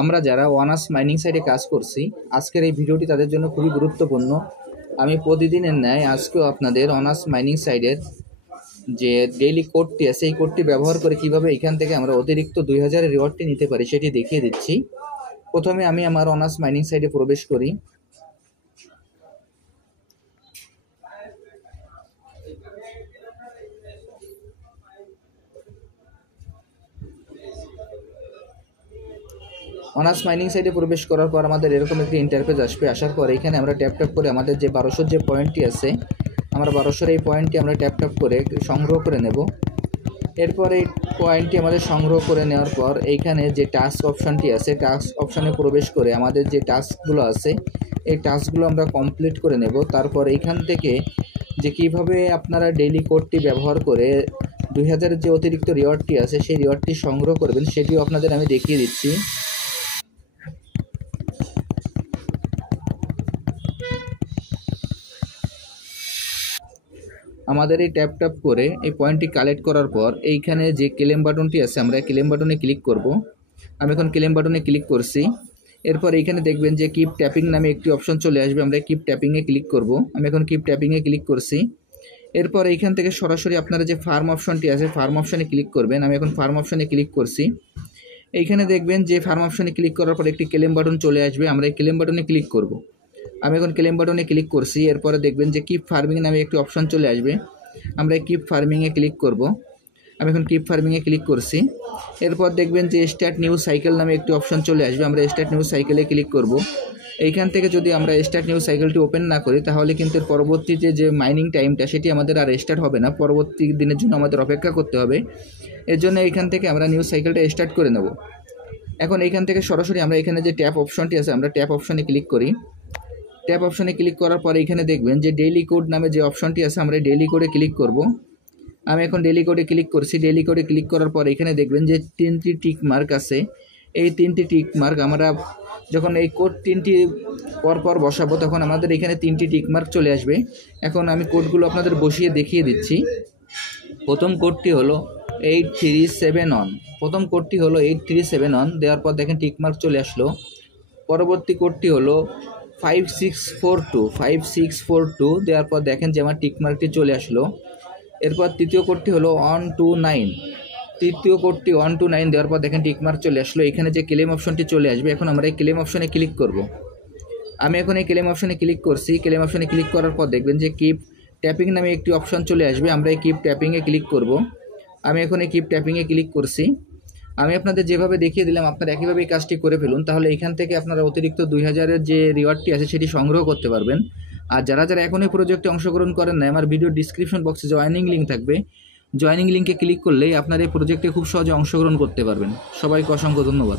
আমরা যারা honours mining সাইটে কাজ করছি, আজকের এই ভিডিওটি তাদের জন্য খুবই গুরুত্বপূর্ণ। আমি প্রতিদিনের ন্যায় আজকেও আপনাদের অনার্স মাইনিং সাইটের যে ডেইলি কোডটি আছে এই কোডটি ব্যবহার করে কিভাবে এখান থেকে আমরা অতিরিক্ত 2000 রিওয়ার্ডটি নিতে পারি সেটি দেখিয়ে দিচ্ছি। প্রথমে আমি আমার অনার্স মাইনিং সাইটে প্রবেশ করি। অনার্স মাইনিং সাইটে প্রবেশ করার পর আমাদের এরকম একটি ইন্টারফেস আসবে। আসার পর এখানে আমরা ট্যাপ করে আমাদের যে 1200 যে পয়েন্টটি আছে, আমরা 1200 এই পয়েন্টটি আমরা ট্যাপ করে সংগ্রহ করে নেব। এরপর এই পয়েন্টটি আমাদের সংগ্রহ করে নেওয়ার পর এইখানে যে টাস্ক অপশানটি আছে, টাস্ক অপশানে প্রবেশ করে আমাদের যে টাস্কগুলো আছে এই টাস্কগুলো আমরা কমপ্লিট করে নেব। তারপর এইখান থেকে যে কিভাবে আপনারা ডেইলি কোডটি ব্যবহার করে 2000 যে অতিরিক্ত রিওয়ার্ডটি আছে সেই রিওয়ার্ডটি সংগ্রহ করবেন সেটিও আপনাদের আমি দেখিয়ে দিচ্ছি। আমাদের এই ট্যাপ করে এই পয়েন্টটি কালেক্ট করার পর এইখানে যে ক্লেম বাটনটি আছে আমরা ক্লেম বাটনে ক্লিক করব। আমি এখন ক্লেম বাটনে ক্লিক করছি। এরপর এইখানে দেখবেন যে কিপ ট্যাপিং নামে একটি অপশন চলে আসবে, আমরা কিপ ট্যাপিংয়ে ক্লিক করব। আমি এখন কিপ ট্যাপিংয়ে ক্লিক করছি। এরপর এইখান থেকে সরাসরি আপনারা যে ফার্ম অপশনটি আছে ফার্ম অপশনে ক্লিক করবেন। আমি এখন ফার্ম অপশনে ক্লিক করছি। এইখানে দেখবেন যে ফার্ম অপশনে ক্লিক করার পর একটি ক্লেম বাটন চলে আসবে, আমরা এই ক্লেম বাটনে ক্লিক করব। আমি এখন ক্লেম বাটনে ক্লিক করছি। এরপরে দেখবেন যে কিপ ফার্মিং নামে একটি অপশন চলে আসবে, আমরা এই কিপ ফার্মিংয়ে ক্লিক করব। আমি এখন কিপ ফার্মিংয়ে ক্লিক করছি। এরপর দেখবেন যে স্টার্ট নিউ সাইকেল নামে একটি অপশন চলে আসবে, আমরা স্টার্ট নিউ সাইকেলে ক্লিক করব। এইখান থেকে যদি আমরা স্টার্ট নিউ সাইকেলটি ওপেন না করি তাহলে কিন্তু পরবর্তীতে যে মাইনিং টাইমটা সেটি আমাদের আর স্টার্ট হবে না, পরবর্তী দিনের জন্য আমাদের অপেক্ষা করতে হবে। এর জন্য এইখান থেকে আমরা নিউ সাইকেলটা স্টার্ট করে নেব। এখন এইখান থেকে সরাসরি আমরা এখানে যে ট্যাপ অপশনটি আছে আমরা ট্যাপ অপশনে ক্লিক করি। ট্যাপ অপশনে ক্লিক করার পর এখানে দেখবেন যে ডেইলি কোড নামে যে অপশনটি আছে আমরা ডেইলি কোডে ক্লিক করব। আমি এখন ডেইলি কোডে ক্লিক করছি। ডেইলি কোডে ক্লিক করার পর এখানে দেখবেন যে 3টি টিক মার্ক আছে। এই 3টি টিক মার্ক আমরা যখন এই কোড 3টি পর বসাবো তখন আমাদের এখানে 3টি টিক মার্ক চলে আসবে। এখন আমি কোডগুলো আপনাদের বসিয়ে দেখিয়ে দিচ্ছি। প্রথম কোডটি হলো 8371। প্রথম কোডটি হলো 8371 দেওয়ার পর দেখেন টিক মার্ক চলে আসলো। পরবর্তী কোডটি হলো 5642 দেওয়ার পর দেখেন যে আমার টিকমার্কটি চলে আসলো। এরপর তৃতীয় কোডটি হলো 129। তৃতীয় কোডটি 129 দেওয়ার পর দেখেন টিকমার্ক চলে আসলো। এখানে যে ক্লেম অপশনটি চলে আসবে, এখন আমরা এই ক্লেম অপশনে ক্লিক করব। আমি এখন এই ক্লেম অপশনে ক্লিক করছি। ক্লেম অপশনে ক্লিক করার পর দেখবেন যে কিপ ট্যাপিং নামে একটি অপশন চলে আসবে, আমরা এই কিপ ট্যাপিংয়ে ক্লিক করব। আমি এখন এই কিপ ট্যাপিংয়ে ক্লিক করছি। আমি আপনাদের যেভাবে দেখিয়ে দিলাম আপনারা একইভাবে এই কাজটি করে ফেলুন, তাহলে এখান থেকে আপনারা অতিরিক্ত 2000-এর যে রিওয়ার্ডটি আছে সেটি সংগ্রহ করতে পারবেন। আর যারা এখন এই প্রজেক্টে অংশগ্রহণ করেন না, আমার ভিডিওর ডিসক্রিপশন বক্সে জয়েনিং লিঙ্ক থাকবে, জয়েনিং লিঙ্কে ক্লিক করলেই আপনারা এই প্রজেক্টে খুব সহজে অংশগ্রহণ করতে পারবেন। সবাইকে অসংখ্য ধন্যবাদ।